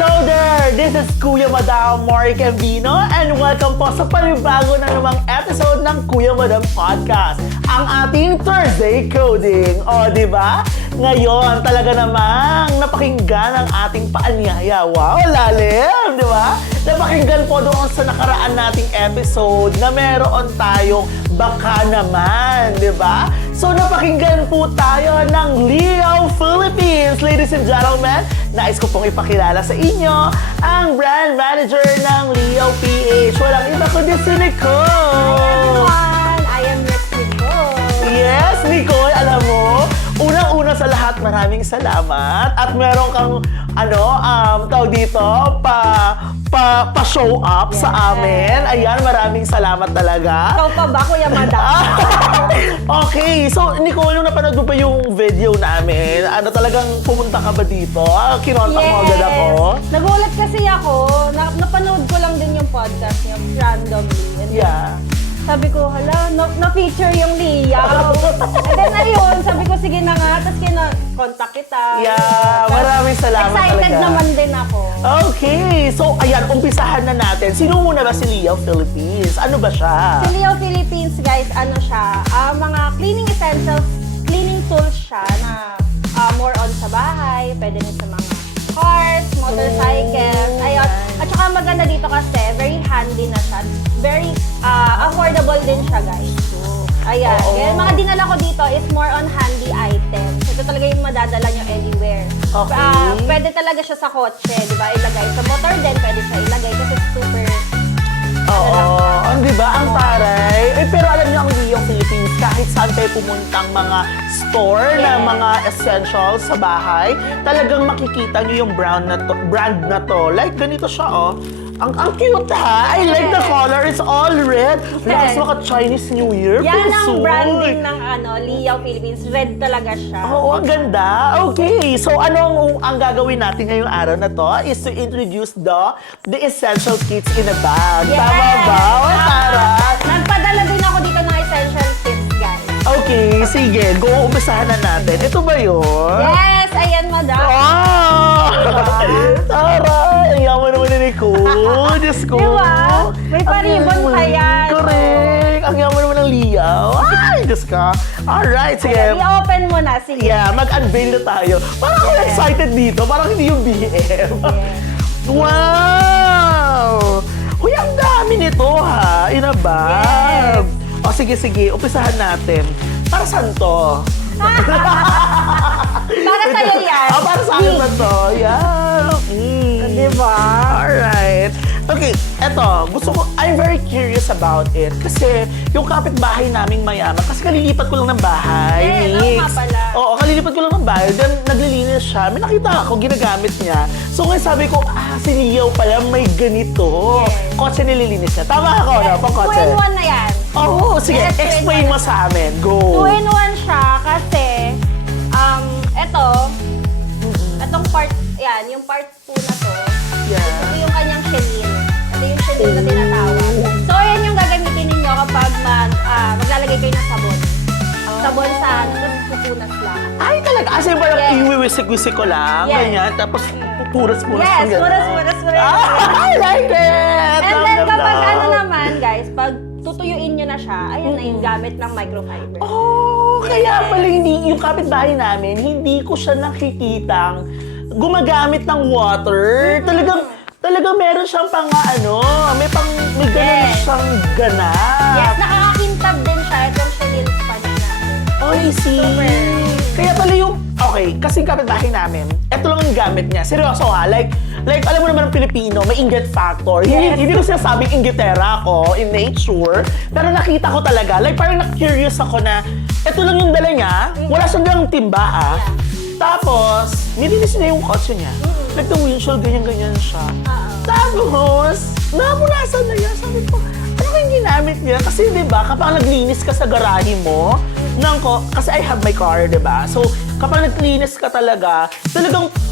Hello there! This is Kuya Madam Mori Cambino and welcome po sa panibago na namang episode ng Kuya Madam Podcast. Ang ating Thursday Coding. O, di ba? Ngayon, talaga namang napakinggan ang ating paanyaya. Wow, lalim! Di ba? Napakinggan po doon sa nakaraan nating episode na meron tayong baka naman, di ba? So, napakinggan po tayo ng Leo Philippines. Ladies and gentlemen, nais ko pong ipakilala sa inyo ang brand manager ng Leo PH. Walang iba kundi si Nicole. Hi everyone! I am Miss Nicole. Yes, Nicole, alam mo, unang-una sa lahat, maraming salamat. At meron kang, tawag dito, pa-show up sa amin. Ayan, maraming salamat talaga. Ikaw pa ba, Kuya Madam? Okay, so Nicole, nung napanood mo pa yung video namin, talagang pumunta ka ba dito? Kinontak mo agad ako? Nagulat kasi ako. Napanood ko lang din yung podcast niyo randomly. And Yeah. sabi ko, hala, na-feature yung Liao. And then ayun, sabi ko, sige na nga. Tapos kina-contact kita. Yeah, maraming salamat Excited talaga. naman din ako. Okay, so ayan, umpisahan na natin. Sino muna ba si Leo Philippines? Ano ba siya? Si Leo Philippines, guys, ano siya? Mga cleaning essentials, cleaning tools siya na more on sa bahay, pwede din sa mga cars, motorcycles, ayun. At saka maganda dito kasi, very handy na siya. Very affordable din siya, guys. Ayan. Oo. Kaya mga dinala ko dito is more on handy items. Ito talaga yung madadala nyo anywhere. Okay. Pwede talaga siya sa kotse, di ba? Ilagay sa motor din, pwede siya ilagay kasi super Oo, di ba? Ang taray. Pero alam niyo, ang Leo Philippines, kahit saan tayo pumuntang mga store na mga essentials sa bahay, talagang makikita niyo yung brand na to. Like, ganito siya, oh. Ang cute, ha? I like the color. It's all red. Lakas maka Chinese New Year. Yan ang Pusoy. branding ng Leo Philippines. Red talaga siya. Oo, ang ganda. Okay, so ang gagawin natin ngayong araw na to is to introduce the essential kits in a bag. Yes! Tama ba? O, Tara? Nagpadala din ako dito ng essential kits, guys. Okay, sige. Go, umpisahan na natin. Ito ba yun? Yes! Ayan, madam. Oh! Diba? Tara! Ang yaman naman ni Nicole. Diyos ko. Diba? May pa-ribbon pa yan. Correct. Ang yaman naman ng liyaw. Ay, Diyos ka. Alright, sige. Ayan, i-open mo na. Sige. Yeah, mag-unveil na tayo. Parang ako excited dito. Parang hindi yung BM. Wow! Uy, ang dami nito, ha? In a bag. Yes. O, sige. Umpisahan natin. Para saan to? Para sa'yo yan. Para sa akin ba to? Yeah. Diba? Alright. Okay, eto, I'm very curious about it. Kasi yung kapitbahay naming mayaman, kasi kalilipat ko lang ng bahay, Yes, Nix. nga pala. Oo, kalilipat ko lang ng bahay, then naglilinis siya. May nakita ako, ginagamit niya. So ngayon sabi ko, si Leo pala may ganito. Yes. Kotse nililinis niya. Tama ako, no? Pang kotse. 2-in-1 na yan. Oo, sige, Yes, explain 2-in-1 mo sa amin. Go. 2-in-1 siya kasi, etong part, yan, yung part 2 na to, Yeah. ito yung kanyang chenille. Ito yung chenille na tinatawag. So, yan yung gagamitin ninyo kapag maglalagay kayo ng sabon. Sabon sa tapos pupunas lang. Ay, talaga? As in, parang Yes. iwiwisik-wisik ko lang, Yes. ganyan, tapos puras-puras Yes, yung ganun. muras. I like it! And then kapag Love. naman, guys, pag tutuyuin nyo na siya, ayun na yung gamit ng microfiber. Oh, kaya pala hindi, yung kapitbahay namin, hindi ko siya nakikitang gumagamit ng water. Talagang meron siyang may ganun Yes. siyang ganap. Yes, nakakakintab din siya. Itong chenille sponge natin. Oh, I see. Super. Kaya pala okay, kasi kapitbahay namin, ito lang yung gamit niya. Seryoso ha, like alam mo naman ng Pilipino, may inggit factor. Yes. Hindi ko sinasabing inggitera ako in nature, pero nakita ko talaga, parang na-curious ako na, ito lang yung dala niya, wala siyang dalang timba Tapos, nilinis niya yung kotse niya. Like the windshield, ganyan-ganyan siya. Tapos, napunasan na yan. Sabi ko, ano kayong ginamit niya? Kasi di ba, kapag naglinis ka sa garahe mo, kasi I have my car, di ba? So, kapag naglinis ka talagang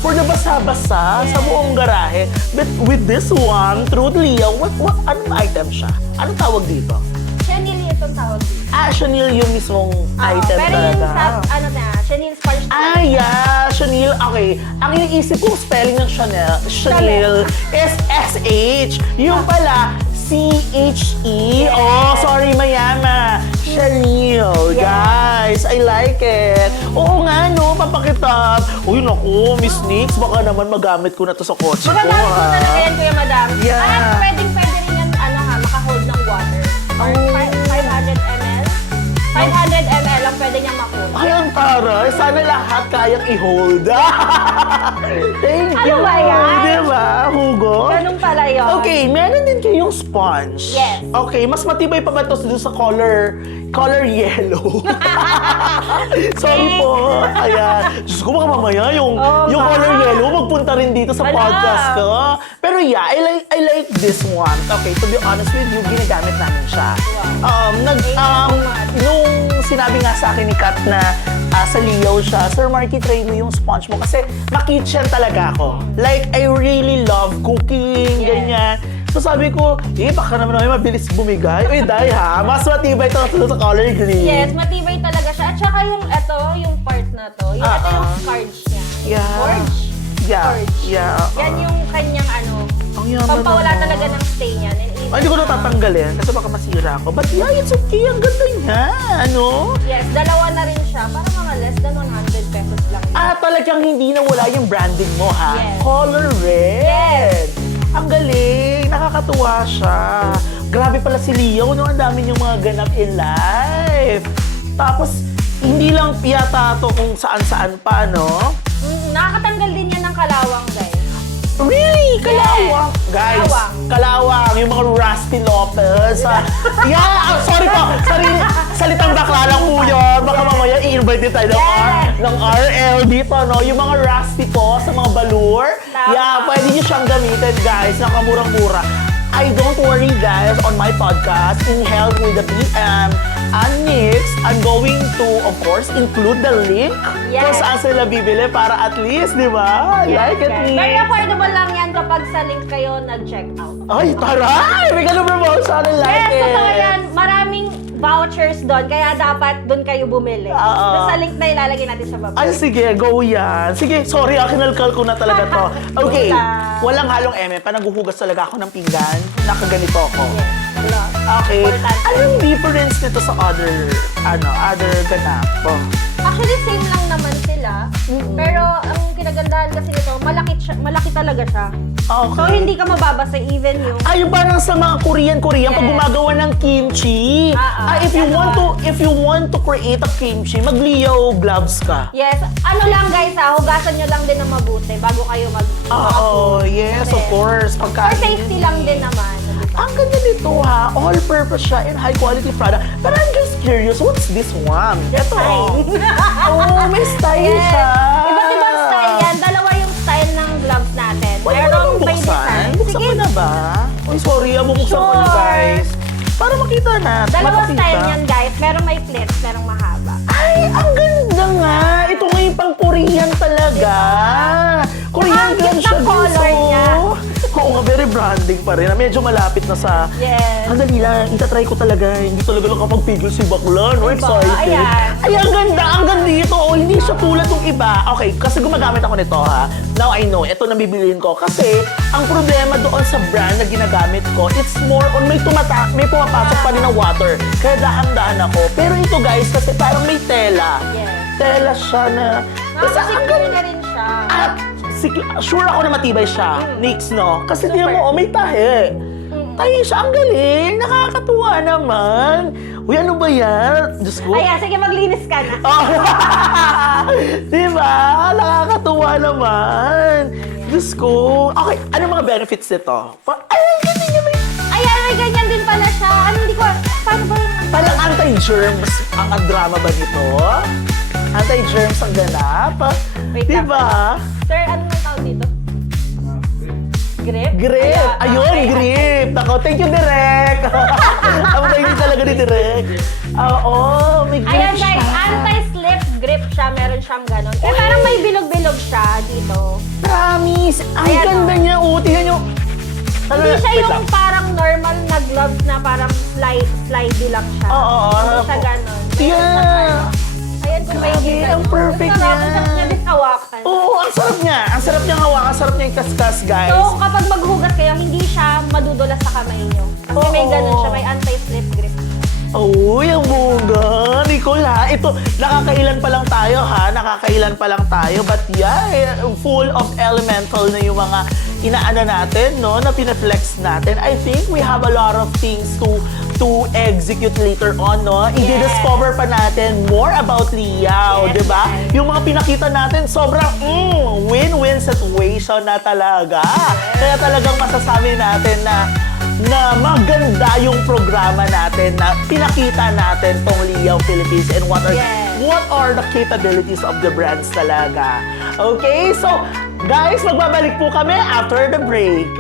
for the basa-basa sa buong garahe. But with this one, through Leo, anong item siya? Anong tawag dito? Chenille itong tawag dito. Chenille yung mismong item pero talaga. yung chenille sponge Yeah, chenille Chanel, okay, ang iniisip kong spelling ng Chanel is S-H. Yung pala, C-H-E. Oh, sorry, Mayama. Chanel, guys. I like it. Oo nga, no, papakitab. Uy, naku, Miss Nix, baka naman magamit ko na to sa kotse ko, Magagamit mo talaga yan, Kuya Madam. Yeah. At pwede rin yan, maka-hold ng water. Or 500 ml. 500 ml lang pwede niyang ma-hold. Ay, ang taray. Sana lahat kayang i-hold. Thank you. Ano ba yan? Diba, Hugo? Ganun pala yun. Okay, meron din kayong sponge. Yes. Okay, mas matibay pa ba ito doon sa color yellow? Sorry po. Ayan. Diyos ko, baka mamaya yung color yellow magpunta rin dito sa Wala. podcast ko. Pero yeah, I like this one. Okay, to be honest with you, ginagamit namin siya. Nung sinabi nga sa akin ni Kat na sa Leo siya, Sir Marky, try mo yung sponge mo kasi makitchen talaga ako. Like, I really love cooking, Yes. ganyan. So sabi ko, baka naman mabilis bumigay. Uy, dahil ha, mas matibay ito sa color green. Yes, matibay talaga siya. At saka yung part na to, ito yung scourge niya. Yeah. Scourge? Yeah. Scourge. Yeah. Yan yung kanyang Ang yaman pampawala naman. talaga ng stain yan. Ay, hindi ko natatanggalin kasi baka masira ako. But yeah, it's okay. Ang ganda niya. Ano? Yes, dalawa na rin siya. Para mga less than 100 pesos lang. Talagang hindi na wala yung branding mo, ha? Yes. Color red. Yes. Ang galing. Nakakatuwa siya. Grabe pala si Leo, no? Ang dami niyang mga ganap in life. Tapos, hindi lang yata to kung saan-saan pa, no? Nakakatanggal din yan ng kalawang, guys. Really? Kalawang? Yes. Guys, kalawang. Yung mga Rusty Lopez. Sorry po. Salitang bakla lang po yun. Baka mamaya i-invite din tayo ng RL dito, no? Yung mga Rusty po sa mga balur. Tama. Yeah, pwede nyo siyang gamitin, guys. Nakamurang-mura. I don't worry, guys, on my podcast, In Health with the PM and Nix, I'm going to, of course, include the link Yes. kung saan sila bibili para at least, di ba? Like it, Nix. Very affordable lang yan kapag sa link kayo nag-check out. Ay, taray! May ganun promotion. I like Yes, it. totoo yan. Maraming vouchers doon, kaya dapat doon kayo bumili. Oo. Doon sa link na ilalagay natin sa baba. Ay, sige, go yan. Sige, sorry, kinalkal ko na talaga to. Okay, Wala. walang halong eme. Naghuhugas talaga ako ng pinggan. Nakaganito ako. Yes. Wala. Okay. Importante. Ano yung difference nito sa other ganap? Actually, same lang naman sila. Pero ang kinagandahan kasi nito, malaki talaga siya. Okay. So, hindi ka mababasa even yung... Ay, yung parang sa mga Korean, pag Yes. gumagawa ng kimchi. If you want to create a kimchi, mag-Leo gloves ka. Yes. Ano lang guys hugasan nyo lang din ng mabuti bago kayo Oo, yes, of course. For Pagkain. safety lang din naman. Ang ganda nito ha, all-purpose siya and high-quality product. Pero I'm just curious, what's this one? Ito. Oh, may style Yes. siya. Iba't ibang style yan. Dalawa yung style ng gloves natin. Pwede mo Merong naman may buksan? design. Buksan ko na ba? Uy, sorry, bubuksan ko na Sure. guys. Para makita na. Dalawang makita. style yan guys. Merong may pleats, merong mahaba. Ay, ang ganda nga. Ito nga yung pang Korean talaga. Korean Ang lang cute siya ng color guys, niya. Oo nga, very branding pa rin. Medyo malapit na sa... Yes. Ang dali lang, itatry ko talaga. Hindi talaga nakapag-figure si bakla. No, excited. Ayan. Ay, ang ganda. Ang ganda ito. Oh, hindi siya tulad ng iba. Okay, kasi gumagamit ako nito ha. Now I know, ito na bibiliin ko. Kasi, ang problema doon sa brand na ginagamit ko, it's more on may pumapasok pa rin ng water. Kaya dahan-dahan ako. Pero ito guys, kasi parang may tela. Yes. Tela siya na... Basta ang Nakakasecure ganda. na rin siya. At sure ako na matibay siya, Nix, no? Kasi tingnan mo, may tahi. Tahi siya, ang galing. Nakakatuwa naman. Uy, ano ba yan? Diyos ko. Ayan, sige maglinis ka na. Oh. Diba? Nakakatuwa naman. Diyos ko. Okay, ano mga benefits nito? Ay, ganyan niya may... Ayan, may ganyan din pala siya. Ano, hindi ko... Paano ba yung... Parang anti-germs ang drama ba nito? Anti-germs ang ganap? Wait lang. Diba? Sir, ano nang tawag dito? Grip? Grip! Ayun, okay. grip! Nako, thank you, Direk! Ang tayo talaga ni Direk. Oo, may grip Ayan siya. guys, anti-slip grip siya. Meron siyang ganon. Kaya parang may bilog-bilog siya dito. Promise! Ang Ayan, ganda oh. niya, tingnan nyo. Hindi siya Wait yung lang. parang normal na gloves na parang slidey lang siya. Oo. Hindi siya ganon. Meron Yeah. siyang ano. Ayan kung may Grabe, ang perfect Ang sarap niya. niya din hawakan. Oo, niya yung kaskas, guys. So, kapag maghugas kayo, hindi siya madudulas sa kamay nyo. Kasi may Oo. ganun siya, may anti-slip grip. Uy, ang bunga. Nicole ha, ito, nakakailan pa lang tayo ha, nakakailan pa lang tayo. But yeah, full of elemental na yung mga inaano natin, no, na pinaflex natin. I think we have a lot of things to execute later on, no? I-discover pa natin more about Liao, Yes, di ba? yes. Yung mga pinakita natin, sobrang win-win situation na talaga. Kaya talagang masasabi natin na maganda yung programa natin na pinakita natin tong Liao Philippines and what are the capabilities of the brands talaga. Okay? So, guys, magbabalik po kami after the break.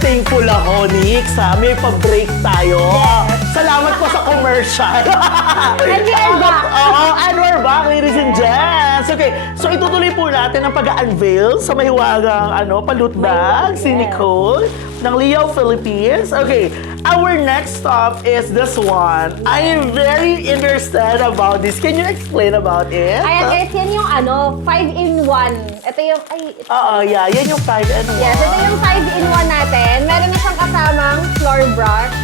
Thankful ako, Nix, ha? May pa-break tayo. Salamat po sa commercial. And we are back. Oo, and we're back, ladies and gents. Okay, so itutuloy po natin ang pag-unveil sa mahiwagang palutbag, si Nicole ng Liao Philippines. Okay, our next stop is this one. I am very interested about this. Can you explain about it? Ayan guys, yan yung 5-in-1. Ito yung, Oo, yeah, yan yung 5-in-1. yes, ito yung 5-in-1 natin. Meron na siyang kasamang floor brush.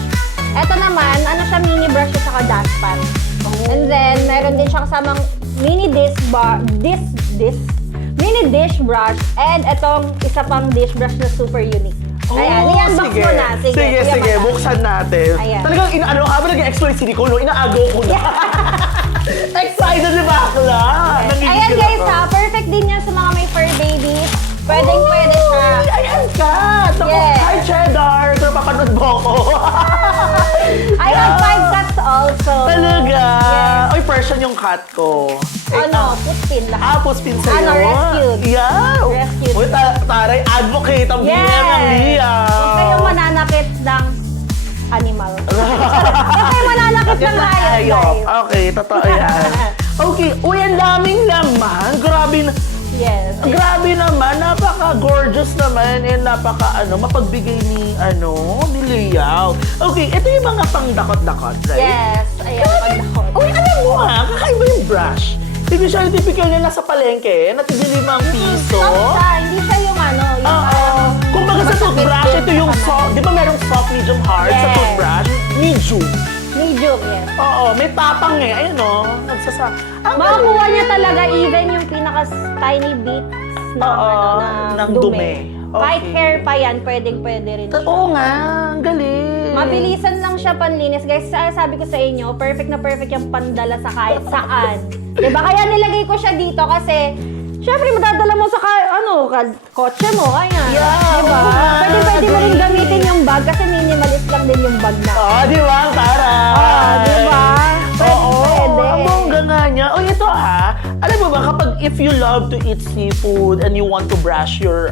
Ito naman, siya, mini brush at saka dustpan. And then, meron din siya kasamang mini mini dish brush. And itong isa pang dish brush na super unique. Ayan, i-unbox mo na. Sige, buksan natin. Ayan. Talagang, habang nag-explore si Nicole, inaagaw ko na. Excited na bakla. Ayan guys perfect din yan sa mga may fur babies. Pwede siya. Ayan ka! Naku, Yes. hi Cheddar! Pero papanood mo ako. I have 5 cats also. Talaga? Yes. Oy, Persian yung cat ko. Puspin lahat. Puspin sa'yo. rescued. Yeah. Rescued. Uy, taray, advocate ang BM ng Liao. Huwag kayong mananakit ng animal. Huwag kayong mananakit ng hayop. Okay, totoo yan. Okay, uy, ang daming laman. Grabe na. Yes. Grabe naman, napaka-gorgeous naman and mapagbigay ni Liao. Okay, ito yung mga pang-dakot-dakot, right? Yes. Ayan, pagdakot. Uy, alam mo kakaiba yung brush. Hindi siya yung typical na nasa palengke, na tig-5 piso. Soft siya, hindi siya yung yung parang Kung baga sa toothbrush, ito yung soft, di ba merong soft, medium, hard sa Yes. toothbrush? Medium. medium, yes. Oo, may tapang ayun Ang Makakuha niya talaga even yung pinaka-tiny bits ng ng dumi. Kahit Okay. hair pa yan, pwede rin siya. Oo nga, ang galing. Mabilisan lang siya panlinis. Guys, sabi ko sa inyo, perfect na perfect yung pandala sa kahit saan. Diba? Kaya nilagay ko siya dito kasi syempre, madadala mo sa kotse mo. Kaya, Yeah, diba? oo nga. Pwede mo rin gamitin yung bag kasi minimalist lang din yung bag na. Di ba? Ang taray. Diba? Oo, Pwede. ang bongga nga niya. O ito alam mo ba, kapag if you love to eat seafood and you want to brush your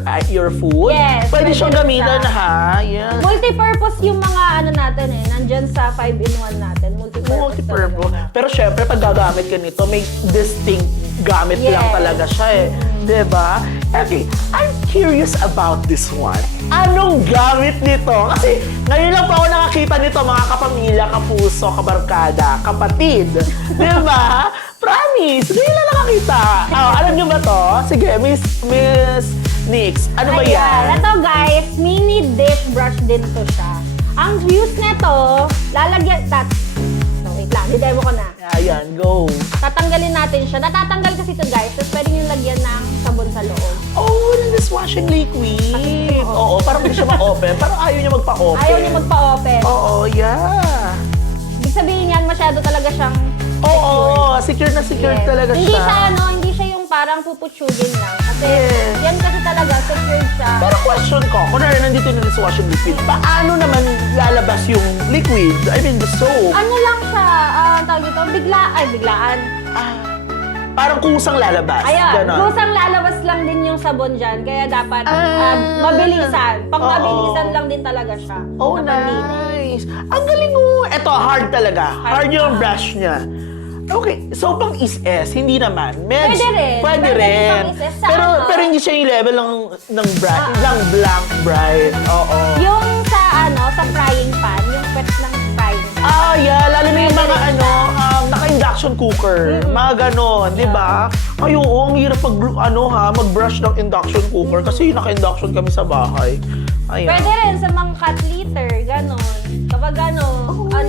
food, Yes, pwede pwede siyang rin gamitan, siya. ha? Yes. Multi-purpose yung mga ano natin nandyan sa 5-in-1 natin. Multi-purpose. Pero syempre, pag gagamit ka nito, may distinct gamit lang Yes. talaga siya eh. Diba? Okay, I'm curious about this one. Anong gamit nito? Kasi ngayon lang pa ako nakakita nito, mga kapamilya, kapuso, kabarkada, kapatid. Diba? Promise, ngayon lang nakakita. Oh, alam niyo ba to? Sige, Miss Nix, ano ba Ayan. yan? Ito guys, mini dish brush din to siya. Ang use nito, lalagyan, so, wait lang, didemo ko na. Ayan, go. Tatanggalin natin siya. Natatanggal kasi ito guys, tapos pwede nyo lagyan ng sabon sa loob. Oh, ng dishwashing liquid. Oo, parang hindi siya ma-open. Parang ayaw niya magpa-open. Ayaw nyo magpa-open. Oo, yeah. Ibig sabihin yan, masyado talaga siyang Oo, secure na secure Yes. talaga Hindi siya. siya hindi siya yung parang puputsugin lang. Kasi Yes. yan kasi talaga, secured siya. Pero question ko, kunwari nandito yung dishwashing liquid, paano naman lalabas yung liquid? I mean, the soap. Ano lang siya, tawag ito, biglaan. Parang kusang lalabas. Ayan, Ganon. kusang lalabas lang din yung sabon dyan. Kaya dapat mabilisan. Pang Oo. mabilisan lang din talaga siya. Oh, na panlinis. nice. Ang galing mo. Ito, hard talaga. Hard yung brush niya. Okay, so pang is-es, hindi naman. Pwede rin. Pwede Pwede rin rin. pang is-es. Sa Pero, ano? pero hindi siya yung level ng bright, ng blank bright. Oo. Yung sa sa frying pan, yung pwet ng frying pan. Ah, yeah. Lalo na yung Pwede mga rin naka-induction cooker. Mga ganon, di ba? Ay, oo, ang hirap mag-brush ng induction cooker kasi naka-induction kami sa bahay. Ayan. Pwede rin sa mga cat litter, ganon. Kapag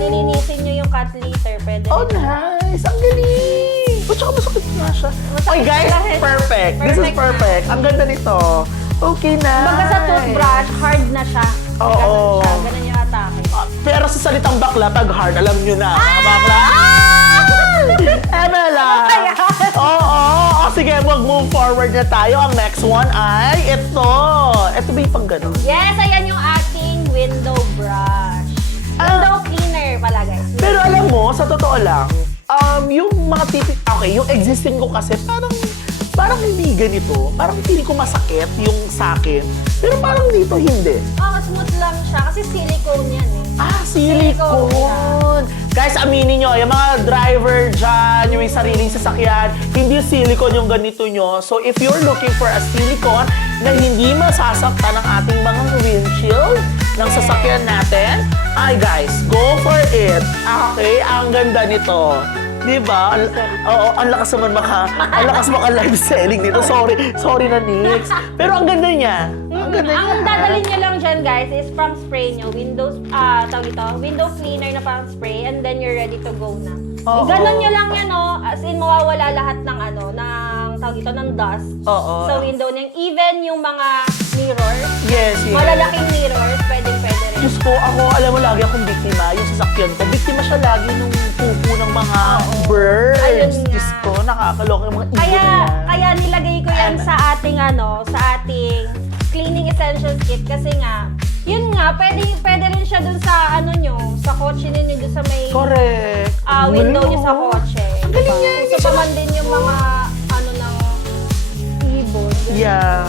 nilinisin nyo yung cat litter, pwede Oh, rin. nice! Ang galing! O, tsaka masakit nga siya. Masakit Okay, guys, pala eh. perfect. This is Perfect na. perfect. Ang ganda nito. Okay na. Baga sa toothbrush, hard na siya. Oo. Ganon siya, ganon yung atake. Pero sa salitang bakla, pag hard, alam nyo na. Mga bakla. Emela! Kaya? Oo. O, sige, mag-move forward na tayo. Ang next one ay ito. Ito ba yung pang ganon? Yes, ayan yung ating window brush. Window cleaner pala, guys. Pero alam mo, sa totoo lang, yung mga yung existing ko kasi parang hindi ganito. Parang hindi ko masakit yung sa akin. Pero parang dito hindi. Smooth lang siya kasi silicone yan eh. Silicone. Guys, aminin nyo, yung mga driver dyan, yung may sariling sasakyan, hindi silicone yung ganito nyo. So if you're looking for a silicone na hindi masasaktan ng ating mga windshield ng sasakyan natin, ay guys, go for it. Okay, ang ganda nito. Diba? Oo, ang lakas naman ang lakas live selling dito. Sorry na Nix. Pero ang ganda niya. Ang ganda niya. Ang dadalhin nyo lang dyan, guys, is pang spray nyo. Window cleaner na pang spray, and then you're ready to go na. Oo. Ganon nyo lang yan, as in mawawala lahat ng ng dust Oo. sa window niya. Even yung mga mirrors, Yes. malalaking mirrors, pwede rin. Diyos ko, alam mo, lagi akong biktima. Yung sasakyan ko, biktima siya lagi nung pupo ng mga birds. Ayun nga. Diyos ko, nakakaloka yung mga ibon Kaya, niya. kaya nilagay ko yan sa ating cleaning essentials kit kasi nga, yun nga, pwede rin siya dun sa sa kotse ninyo, dun sa may Correct. window Galing, niyo sa oh. kotse. Ang galing niya. Gusto pa man din yung mga ng ibon. Yeah.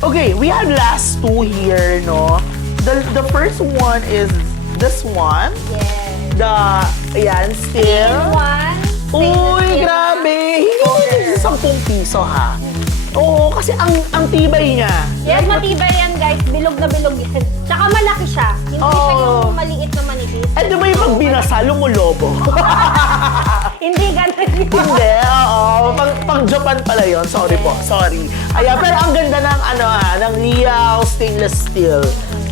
Okay, we have last two here, no? The first one is this one. Yes. Ayan, still. One. Uy, grabe! Hindi sa 10 piso, ha? Oo, kasi ang tibay niya. Yes, matibay yan, guys. Bilog na bilog yan. Tsaka malaki siya. Hindi siya yung maliit na manipis. Eh, di ba yung pag binasa, lumulobo? Hindi ganun yun. Hindi, oo. Pang Japan pala yun. Sorry po, sorry. Ayan, pero ang ganda ng ng Liao stainless steel.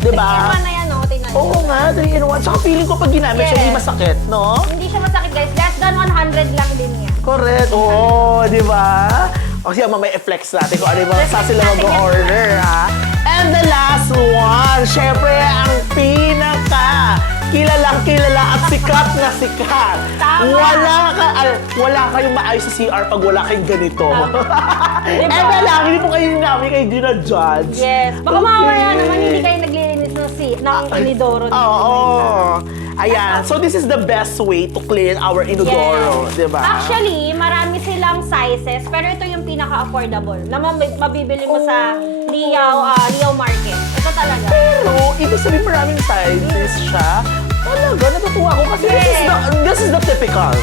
Di ba? Tingnan na yan, tingnan Oo nga, 3-in-1. Saka feeling ko pag ginamit siya, Yes. hindi masakit, no? Hindi siya masakit, guys. Less than 100 lang din yan. Correct. Oo, di ba? O siya, mamaya i-flex natin kung ano yung mga sila mag-order, ha? And the last one, syempre, ang kilalang-kilala at sikat na sikat. Tama. Wala kayong maayos sa CR pag wala kayong ganito. Diba? Eh, lang, hindi po kayo gina-judge. Yes. Baka mamaya naman hindi kayo naglilinis ng inidoro. Oo. Ayan. So, this is the best way to clean our inodoro, Yes. di ba? Actually, marami silang sizes, pero ito yung pinaka-affordable na mabibili mo sa Liao Market. Ito talaga. Pero, ibig sabihin maraming sizes siya. Talaga, natutuwa ko kasi this is the typical.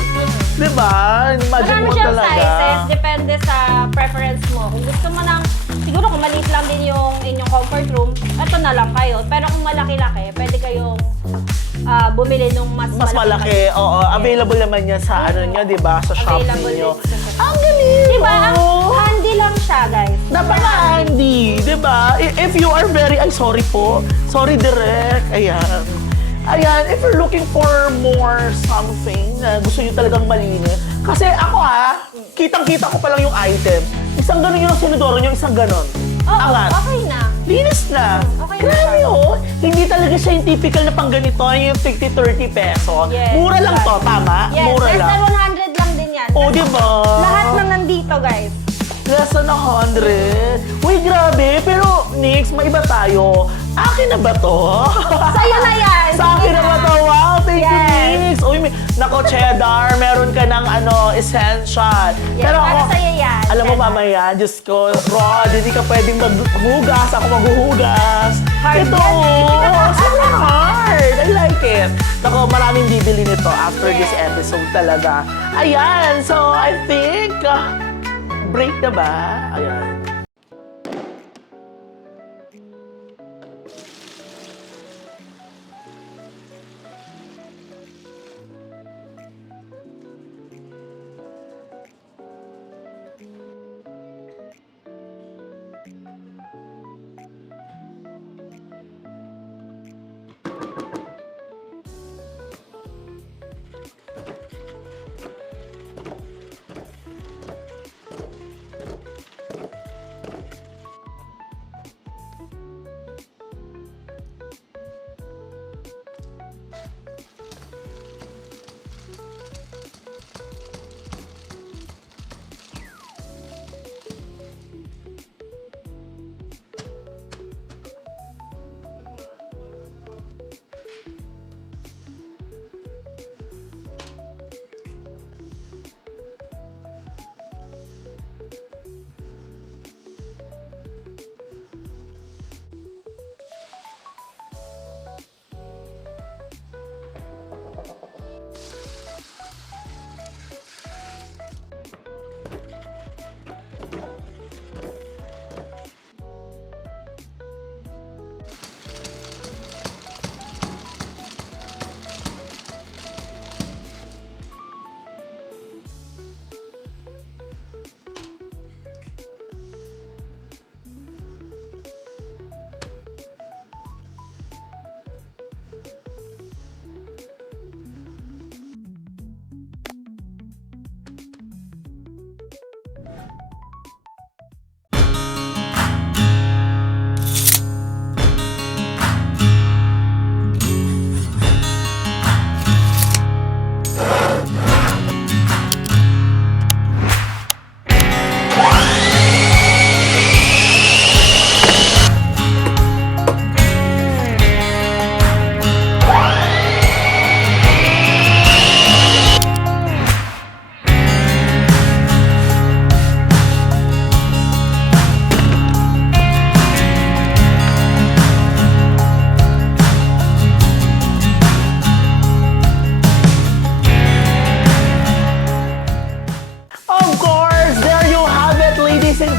Diba? Imagine Marami mo siyang talaga. sizes, depende sa preference mo. Kung gusto mo ng, siguro kung maliit lang din yung inyong comfort room, ito na lang kayo. Pero kung malaki-laki, pwede kayong bumili nung mas malaki. Oo, available naman yan sa ano nyo, di ba? Sa shop Available ninyo. din sa shop. Ang galing! Diba? Oo. Handy lang siya, guys. Napaka-handy, di ba? If you are very, ay sorry po, sorry direct, ayan. Ayan, if you're looking for more something na gusto nyo talagang malinis. Kasi ako kitang-kita ko pa lang yung item. Isang ganun yung sinudoro nyo, isang ganun. Oo, Angat. okay na. Linis na. Okay na Grabe siya. oh. Hindi talaga siya yung typical na pang ganito, yung 50-30 peso. Yes, Mura lang to, tama? Yes, Mura less lang. than 100 lang din yan. Oh, di ba? Lahat na nandito, guys. Less than 100. Uy, grabe. Pero, Nix, may iba tayo. Akin na ba to? Sa'yo na yan. Sa akin na ba to? Wow, thank you, Yes. Nix. Uy, nako, cheddar. Meron ka ng essential. Yes, para sa'yo yan. Alam mo, Cheddar. mamaya, Diyos ko, Rod, hindi ka pwedeng maghugas. Ako maghuhugas. Hard Ito, yan. sobrang hard. I like it. Nako, maraming bibili nito after this Yes. episode talaga. Ayan, so I think, break na ba? Ayan.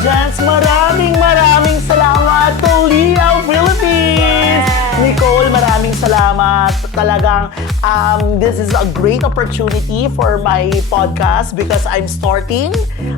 gents, maraming salamat to Liao Philippines! Yes. Nicole, maraming salamat. Talagang, this is a great opportunity for my podcast because I'm starting.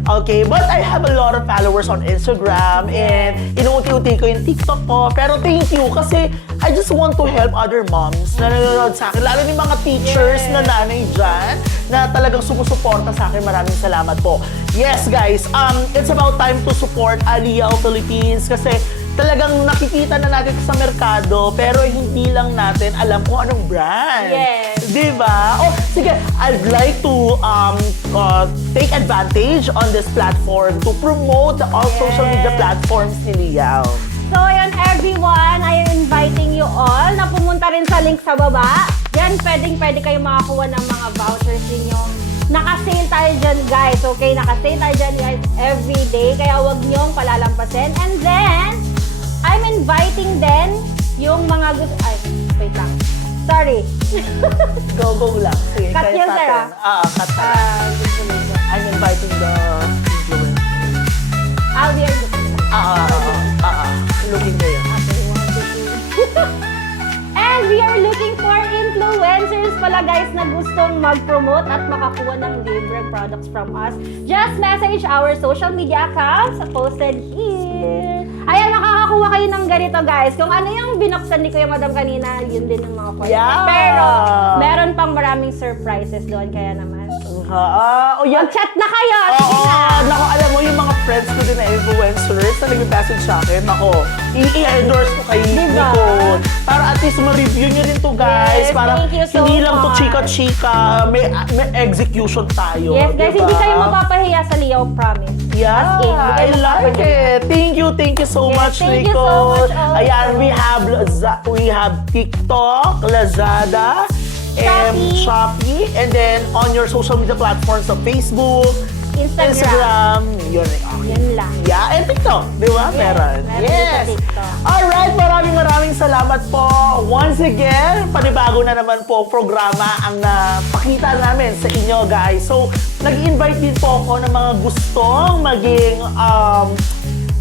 Okay, but I have a lot of followers on Instagram and inuunti-unti ko yung TikTok ko. Pero thank you kasi I just want to help other moms na nanonood sa akin. Lalo yung mga teachers na nanay dyan na talagang sumusuporta sa akin. Maraming salamat po. Yes, guys, it's about time to support Liao Philippines kasi talagang nakikita na natin sa merkado pero hindi lang natin alam kung anong brand. Yes. Diba? Oh, sige, I'd like to take advantage on this platform to promote all social media platforms ni Liao. So, ayun everyone, I am inviting you all na pumunta rin sa link sa baba. Yan, pwede kayong makakuha ng mga vouchers ninyo Naka-sale tayo dyan, guys. Okay, naka-sale tayo dyan, guys, every day. Kaya huwag niyong palalampasin. And then, I'm inviting din yung mga gusto... Ay, wait lang. Sorry. Go lang. Sige, Cut kaya yun, sa sir, atin. Cut ka lang. I'm inviting the influencer. I'll be your Looking na yun. And we are looking for influencers pala, guys, na gustong mag-promote at makakuha ng libre products from us. Just message our social media accounts posted here. Ayan, makakakuha kayo ng ganito, guys. Kung ano yung binuksan ni Kuya Madam kanina, yun din ang mga coins. Yeah. Pero, meron pang maraming surprises doon, kaya naman. Yan. Mag-chat na kayo! Sige Oo, na! naku, alam mo, yung mga friends ko din na influencers na nag-message sa akin, naku, i-endorse ko kay Diba? Nicole. Para at least ma-review nyo rin to, guys. Yes, Para thank you so hindi lang to much. chika-chika, may execution tayo. Yes, guys, diba? hindi kayo mapapahiya sa Leo, promise. Yeah, As in, hindi I kayo like mapapahiya. it. Thank you so Yes, much, thank you so Nicole. much also. Ayan, we have TikTok, Lazada, and Shopee, and then on your social media platforms of Facebook, Instagram. yun. Yan lang. Yeah, and TikTok, di ba? Yes, Meron. meron din sa TikTok. Alright, maraming salamat po. Once again, panibago na naman po programa ang napakita namin sa inyo, guys. So, nag-invite din po ako ng mga gustong maging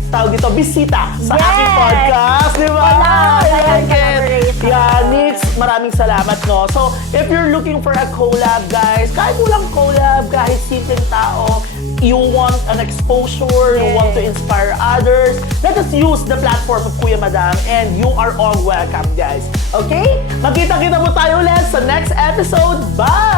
tawag dito, bisita sa Yes! aking podcast, di ba? Wala, Ayan, collaboration. yeah, Nix, maraming salamat, no? So, if you're looking for a collab, guys, kahit walang collab, kahit simpleng tao, you want an exposure, you want to inspire others, let us use the platform of Kuya Madam, and you are all welcome, guys. Okay? Magkita-kita mo tayo ulit sa next episode. Bye!